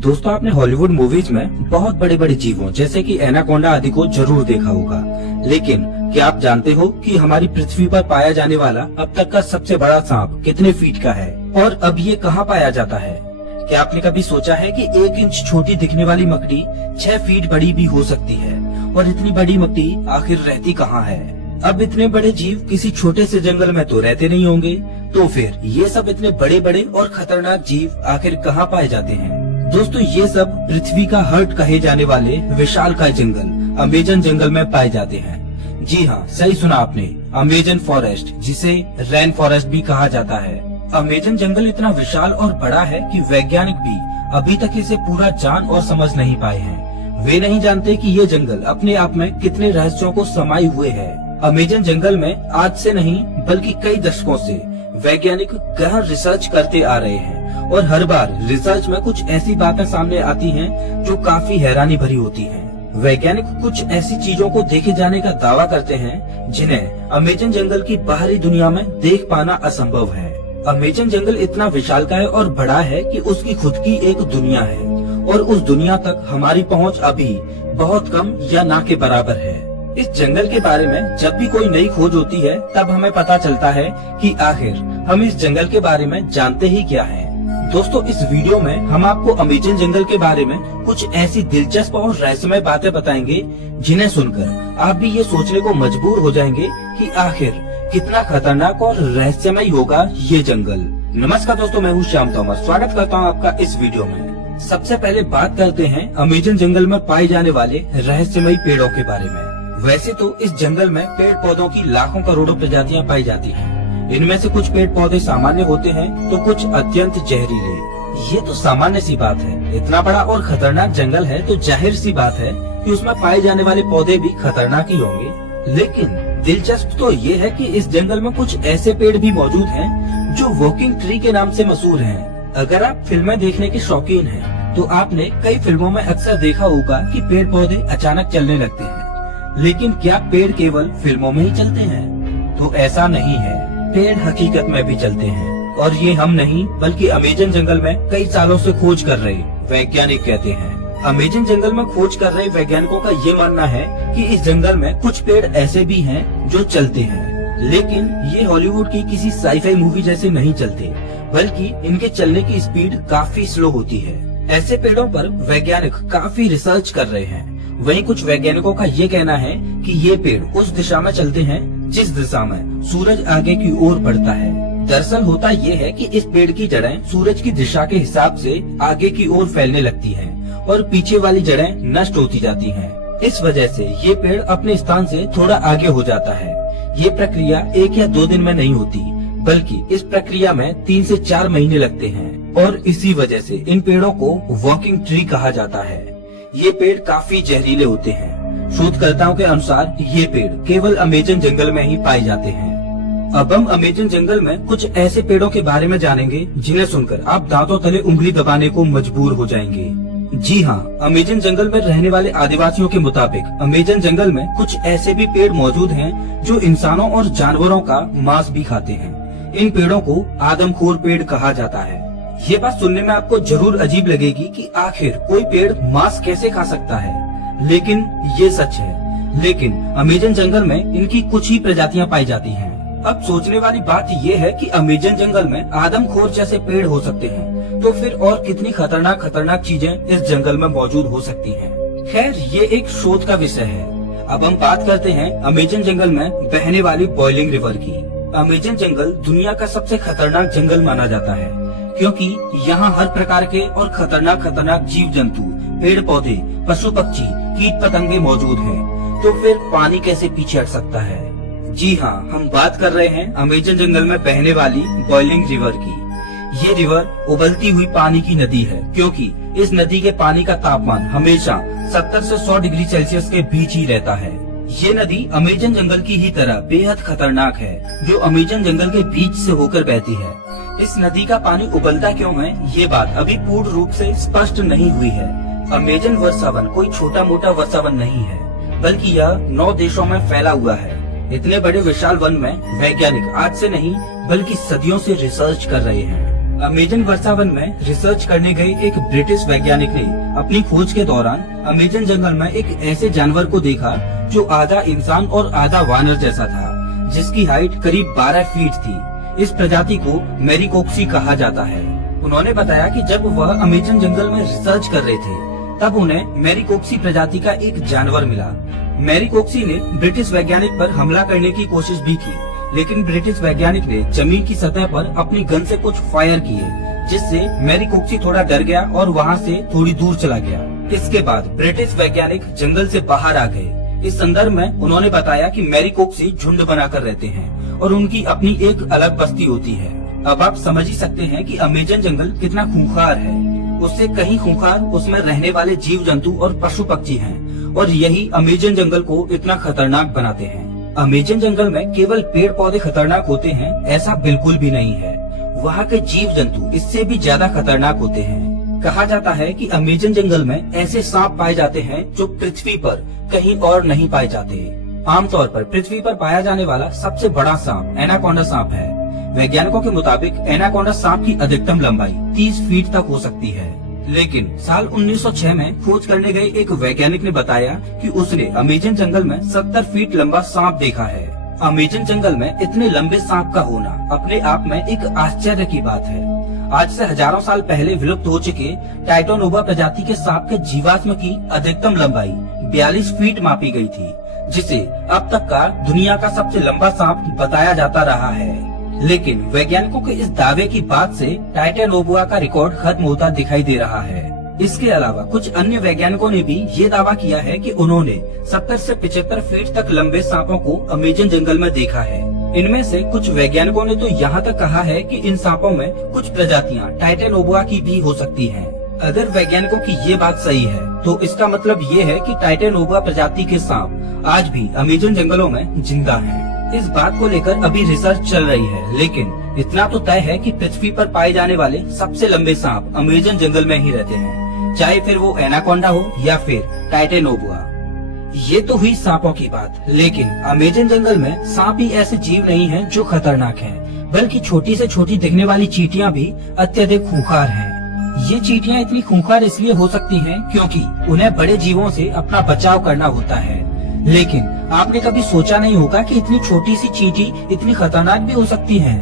दोस्तों, आपने Hollywood movies में बहुत बड़े बड़े जीवों जैसे कि एनाकोंडा आदि को जरूर देखा होगा, लेकिन क्या आप जानते हो कि हमारी पृथ्वी पर पाया जाने वाला अब तक का सबसे बड़ा सांप कितने फीट का है और अब ये कहाँ पाया जाता है? क्या आपने कभी सोचा है कि 1 इंच छोटी दिखने वाली मकड़ी 6 फीट बड़ी भी हो सकती है? और इतनी बड़ी मकड़ी आखिर रहती कहाँ है? अब इतने बड़े जीव किसी छोटे से जंगल में तो रहते नहीं होंगे, तो फिर ये सब इतने बड़े बड़े और खतरनाक जीव आखिर कहाँ पाए जाते हैं? दोस्तों, ये सब पृथ्वी का हार्ट कहे जाने वाले विशालकाय जंगल अमेजन जंगल में पाए जाते हैं। जी हाँ, सही सुना आपने, अमेजन फॉरेस्ट, जिसे रेन फॉरेस्ट भी कहा जाता है। अमेजन जंगल इतना विशाल और बड़ा है कि वैज्ञानिक भी अभी तक इसे पूरा जान और समझ नहीं पाए हैं। वे नहीं जानते कि ये जंगल अपने आप में कितने रहस्यों को समाये हुए है। अमेजन जंगल में आज से नहीं बल्कि कई दशकों से वैज्ञानिक गहन रिसर्च करते आ रहे हैं और हर बार रिसर्च में कुछ ऐसी बातें सामने आती हैं जो काफी हैरानी भरी होती हैं। वैज्ञानिक कुछ ऐसी चीजों को देखे जाने का दावा करते हैं जिन्हें अमेजन जंगल की बाहरी दुनिया में देख पाना असंभव है। अमेजन जंगल इतना विशालकाय और बड़ा है कि उसकी खुद की एक दुनिया है और उस दुनिया तक हमारी पहुंच अभी बहुत कम या ना के बराबर है। इस जंगल के बारे में जब भी कोई नई खोज होती है तब हमें पता चलता है कि आखिर हम इस जंगल के बारे में जानते ही क्या है। दोस्तों, इस वीडियो में हम आपको अमेजन जंगल के बारे में कुछ ऐसी दिलचस्प और रहस्यमय बातें बताएंगे जिन्हें सुनकर आप भी ये सोचने को मजबूर हो जाएंगे कि आखिर कितना खतरनाक और रहस्यमय होगा ये जंगल। नमस्कार दोस्तों, मैं हूँ श्याम तोमर, स्वागत करता हूँ आपका इस वीडियो में। सबसे पहले बात करते हैं अमेजन जंगल में पाए जाने वाले रहस्यमय पेड़ों के बारे में। वैसे तो इस जंगल में पेड़ पौधों की लाखों करोड़ों प्रजातियां पाई जाती हैं। इनमें से कुछ पेड़ पौधे सामान्य होते हैं तो कुछ अत्यंत जहरीले। ये तो सामान्य सी बात है, इतना बड़ा और खतरनाक जंगल है तो जाहिर सी बात है कि उसमें पाए जाने वाले पौधे भी खतरनाक ही होंगे। लेकिन दिलचस्प तो ये है कि इस जंगल में कुछ ऐसे पेड़ भी मौजूद हैं जो वॉकिंग ट्री के नाम से मशहूर हैं। अगर आप फिल्में देखने के शौकीन हैं तो आपने कई फिल्मों में अक्सर देखा होगा कि पेड़ पौधे अचानक चलने लगते हैं। लेकिन क्या पेड़ केवल फिल्मों में ही चलते हैं? तो ऐसा नहीं है, पेड़ हकीकत में भी चलते हैं और ये हम नहीं बल्कि अमेजन जंगल में कई सालों से खोज कर रहे वैज्ञानिक कहते हैं। अमेजन जंगल में खोज कर रहे वैज्ञानिकों का ये मानना है कि इस जंगल में कुछ पेड़ ऐसे भी हैं जो चलते हैं, लेकिन ये हॉलीवुड की किसी साईफाई मूवी जैसे नहीं चलते, बल्कि इनके चलने की स्पीड काफी स्लो होती है। ऐसे पेड़ों पर वैज्ञानिक काफी रिसर्च कर रहे हैं। वहीं कुछ वैज्ञानिकों का ये कहना है कि ये पेड़ उस दिशा में चलते हैं जिस दिशा में सूरज आगे की ओर बढ़ता है। दरअसल होता ये है कि इस पेड़ की जड़ें सूरज की दिशा के हिसाब से आगे की ओर फैलने लगती हैं और पीछे वाली जड़ें नष्ट होती जाती हैं। इस वजह से ये पेड़ अपने स्थान से थोड़ा आगे हो जाता है। ये प्रक्रिया 1 या 2 दिन में नहीं होती, बल्कि इस प्रक्रिया में 3 से 4 महीने लगते हैं और इसी वजह से इन पेड़ों को वॉकिंग ट्री कहा जाता है। ये पेड़ काफी जहरीले होते हैं। शोधकर्ताओं के अनुसार ये पेड़ केवल अमेजन जंगल में ही पाए जाते हैं। अब हम अमेजन जंगल में कुछ ऐसे पेड़ों के बारे में जानेंगे जिन्हें सुनकर आप दांतों तले उंगली दबाने को मजबूर हो जाएंगे। जी हाँ, अमेजन जंगल में रहने वाले आदिवासियों के मुताबिक अमेजन जंगल में कुछ ऐसे भी पेड़ मौजूद हैं जो इंसानों और जानवरों का मांस भी खाते हैं। इन पेड़ों को आदमखोर पेड़ कहा जाता है। ये बात सुनने में आपको जरूर अजीब लगेगी कि आखिर कोई पेड़ मांस कैसे खा सकता है, लेकिन ये सच है। लेकिन अमेजन जंगल में इनकी कुछ ही प्रजातियां पाई जाती हैं। अब सोचने वाली बात ये है कि अमेजन जंगल में आदमखोर जैसे पेड़ हो सकते हैं, तो फिर और कितनी खतरनाक चीजें इस जंगल में मौजूद हो सकती हैं। खैर, ये एक शोध का विषय है। अब हम बात करते हैं अमेजन जंगल में बहने वाली बॉइलिंग रिवर की। अमेजन जंगल दुनिया का सबसे खतरनाक जंगल माना जाता है क्योंकि यहाँ हर प्रकार के और खतरनाक जीव जंतु, पेड़ पौधे, पशु पक्षी, कीट पतंगे मौजूद हैं। तो फिर पानी कैसे पीछे हट सकता है? जी हाँ, हम बात कर रहे हैं अमेजन जंगल में बहने वाली बॉइलिंग रिवर की। ये रिवर उबलती हुई पानी की नदी है क्योंकि इस नदी के पानी का तापमान हमेशा 70 से 100 डिग्री सेल्सियस के बीच ही रहता है। ये नदी अमेजन जंगल की ही तरह बेहद खतरनाक है, जो अमेजन जंगल के बीच से होकर बहती है। इस नदी का पानी उबलता क्यों है, ये बात अभी पूर्ण रूप से स्पष्ट नहीं हुई है। अमेजन वर्षावन कोई छोटा मोटा वर्षावन नहीं है, बल्कि यह 9 देशों में फैला हुआ है। इतने बड़े विशाल वन में वैज्ञानिक आज से नहीं बल्कि सदियों से रिसर्च कर रहे हैं। अमेजन वर्षावन में रिसर्च करने गए एक ब्रिटिश वैज्ञानिक ने अपनी खोज के दौरान अमेजन जंगल में एक ऐसे जानवर को देखा जो आधा इंसान और आधा वानर जैसा था, जिसकी हाइट करीब 12 फीट थी। इस प्रजाति को मैरिकोक्सी कहा जाता है। उन्होंने बताया कि जब वह अमेजन जंगल में रिसर्च कर रहे थे तब उन्हें मैरिकोक्सी प्रजाति का एक जानवर मिला। मैरिकोक्सी ने ब्रिटिश वैज्ञानिक पर हमला करने की कोशिश भी की, लेकिन ब्रिटिश वैज्ञानिक ने जमीन की सतह पर अपनी गन से कुछ फायर किए, जिससे मैरिकोक्सी थोड़ा डर गया और वहां से थोड़ी दूर चला गया। इसके बाद ब्रिटिश वैज्ञानिक जंगल से बाहर आ गए। इस संदर्भ में उन्होंने बताया कि मैरिकोक्सी झुंड बनाकर रहते हैं और उनकी अपनी एक अलग बस्ती होती है। अब आप समझ ही सकते हैं कि अमेजन जंगल कितना खूंखार है। उससे कहीं खूंखार उसमें रहने वाले जीव जंतु और पशु पक्षी हैं, और यही अमेजन जंगल को इतना खतरनाक बनाते हैं। अमेजन जंगल में केवल पेड़ पौधे खतरनाक होते हैं, ऐसा बिल्कुल भी नहीं है। वहाँ के जीव जंतु इससे भी ज्यादा खतरनाक होते हैं। कहा जाता है कि अमेजन जंगल में ऐसे सांप पाए जाते हैं जो पृथ्वी पर कहीं और नहीं पाए जाते। आमतौर पर पृथ्वी पर पाया जाने वाला सबसे बड़ा सांप एनाकोंडा सांप है। वैज्ञानिकों के मुताबिक एनाकोंडा सांप की अधिकतम लंबाई 30 फीट तक हो सकती है। लेकिन साल 1906 में खोज करने गए एक वैज्ञानिक ने बताया कि उसने अमेजन जंगल में 70 फीट लंबा सांप देखा है। अमेजन जंगल में इतने लंबे सांप का होना अपने आप में एक आश्चर्य की बात है। आज से हजारों साल पहले विलुप्त हो चुके टाइटोनोवा प्रजाति के सांप के जीवाश्म की अधिकतम लंबाई 42 फीट मापी गई थी, जिसे अब तक का दुनिया का सबसे लंबा सांप बताया जाता रहा है। लेकिन वैज्ञानिकों के इस दावे की बात से टाइटोनोवा का रिकॉर्ड खत्म होता दिखाई दे रहा है। इसके अलावा कुछ अन्य वैज्ञानिकों ने भी ये दावा किया है कि उन्होंने 70 से 75 फीट तक लंबे सांपों को अमेजन जंगल में देखा है। इनमें से कुछ वैज्ञानिकों ने तो यहाँ तक कहा है कि इन सांपों में कुछ प्रजातियाँ टाइटोनोवा की भी हो सकती हैं। अगर वैज्ञानिकों की ये बात सही है तो इसका मतलब ये है कि टाइटोनोवा प्रजाति के सांप आज भी अमेजन जंगलों में जिंदा हैं। इस बात को लेकर अभी रिसर्च चल रही है, लेकिन इतना तो तय है कि पृथ्वी पर पाए जाने वाले सबसे लंबे सांप अमेजन जंगल में ही रहते हैं, चाहे फिर वो एनाकोंडा हो या फिर टाइटोनोवा। ये तो हुई सांपों की बात, लेकिन अमेजन जंगल में सांप ही ऐसे जीव नहीं हैं जो खतरनाक हैं, बल्कि छोटी से छोटी दिखने वाली चींटियां भी अत्यधिक खूंखार हैं। ये चींटियां इतनी खूंखार इसलिए हो सकती हैं क्योंकि उन्हें बड़े जीवों से अपना बचाव करना होता है। लेकिन आपने कभी सोचा नहीं होगा कि इतनी छोटी सी चींटी इतनी खतरनाक भी हो सकती है।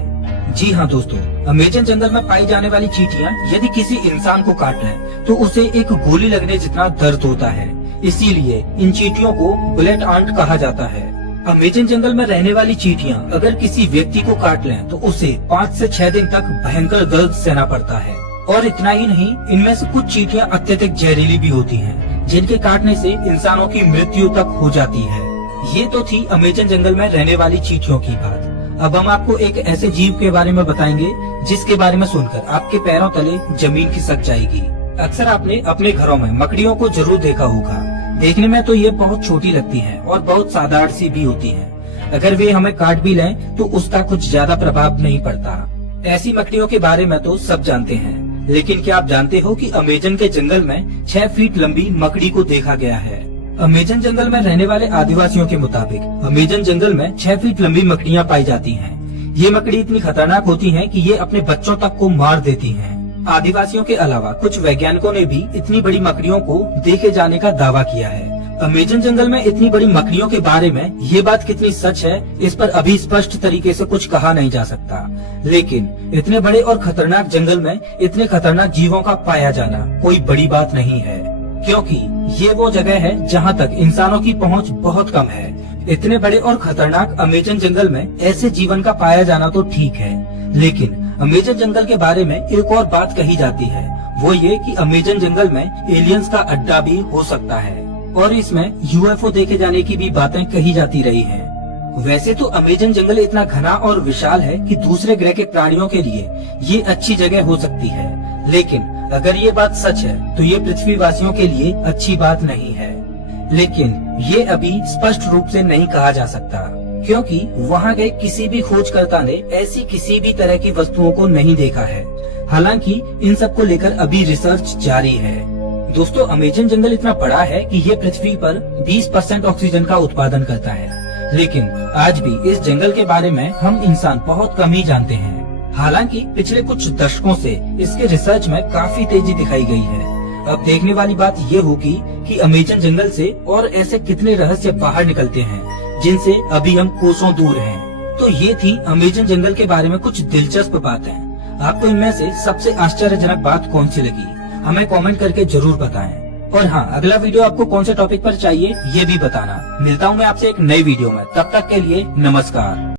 जी हाँ दोस्तों, अमेजन जंगल में पाई जाने वाली चींटियां यदि किसी इंसान को काट लें तो उसे एक गोली लगने जितना दर्द होता है। इसीलिए इन चींटियों को बुलेट आंट कहा जाता है। अमेजन जंगल में रहने वाली चींटियां अगर किसी व्यक्ति को काट लें तो उसे 5 से 6 दिन तक भयंकर दर्द सहना पड़ता है। और इतना ही नहीं, इनमें से कुछ चींटियां अत्यधिक जहरीली भी होती हैं, जिनके काटने से इंसानों की मृत्यु तक हो जाती है। ये तो थी अमेजन जंगल में रहने वाली चींटियों की बात। अब हम आपको एक ऐसे जीव के बारे में बताएंगे जिसके बारे में सुनकर आपके पैरों तले जमीन खिसक जाएगी। अक्सर आपने अपने घरों में मकड़ियों को जरूर देखा होगा। देखने में तो ये बहुत छोटी लगती हैं और बहुत साधारण सी भी होती हैं। अगर वे हमें काट भी लें तो उसका कुछ ज्यादा प्रभाव नहीं पड़ता। ऐसी मकड़ियों के बारे में तो सब जानते हैं, लेकिन क्या आप जानते हो कि अमेजन के जंगल में 6 फीट लंबी मकड़ी को देखा गया है। अमेजन जंगल में रहने वाले आदिवासियों के मुताबिक अमेजन जंगल में 6 फीट लंबी मकड़ियां पाई जाती हैं। ये मकड़ी इतनी खतरनाक होती हैं कि ये अपने बच्चों तक को मार देती हैं। आदिवासियों के अलावा कुछ वैज्ञानिकों ने भी इतनी बड़ी मकड़ियों को देखे जाने का दावा किया है। अमेजन जंगल में इतनी बड़ी मकड़ियों के बारे में ये बात कितनी सच है, इस पर अभी स्पष्ट तरीके से कुछ कहा नहीं जा सकता। लेकिन इतने बड़े और खतरनाक जंगल में इतने खतरनाक जीवों का पाया जाना कोई बड़ी बात नहीं है, क्योंकि ये वो जगह है जहाँ तक इंसानों की पहुँच बहुत कम है। इतने बड़े और खतरनाक अमेजन जंगल में ऐसे जीवन का पाया जाना तो ठीक है, लेकिन अमेजन जंगल के बारे में एक और बात कही जाती है, वो ये कि अमेजन जंगल में एलियंस का अड्डा भी हो सकता है और इसमें यूएफओ देखे जाने की भी बातें कही जाती रही हैं। वैसे तो अमेजन जंगल इतना घना और विशाल है कि दूसरे ग्रह के प्राणियों के लिए ये अच्छी जगह हो सकती है, लेकिन अगर ये बात सच है तो ये पृथ्वी वासियों के लिए अच्छी बात नहीं है। लेकिन ये अभी स्पष्ट रूप से नहीं कहा जा सकता, क्योंकि वहाँ गए किसी भी खोजकर्ता ने ऐसी किसी भी तरह की वस्तुओं को नहीं देखा है। हालांकि इन सब को लेकर अभी रिसर्च जारी है। दोस्तों, अमेजन जंगल इतना बड़ा है कि ये पृथ्वी पर 20% ऑक्सीजन का उत्पादन करता है, लेकिन आज भी इस जंगल के बारे में हम इंसान बहुत कम ही जानते हैं। हालांकि पिछले कुछ दशकों से इसके रिसर्च में काफी तेजी दिखाई गई है। अब देखने वाली बात ये होगी कि अमेजन जंगल से और ऐसे कितने रहस्य बाहर निकलते हैं जिनसे अभी हम कोसों दूर हैं। तो ये थी अमेजन जंगल के बारे में कुछ दिलचस्प बातें। आपको इनमें से सबसे आश्चर्यजनक बात कौन सी लगी, हमें कमेंट करके जरूर बताएं। और हाँ, अगला वीडियो आपको कौन से टॉपिक पर चाहिए ये भी बताना। मिलता हूँ मैं आपसे एक नई वीडियो में, तब तक के लिए नमस्कार।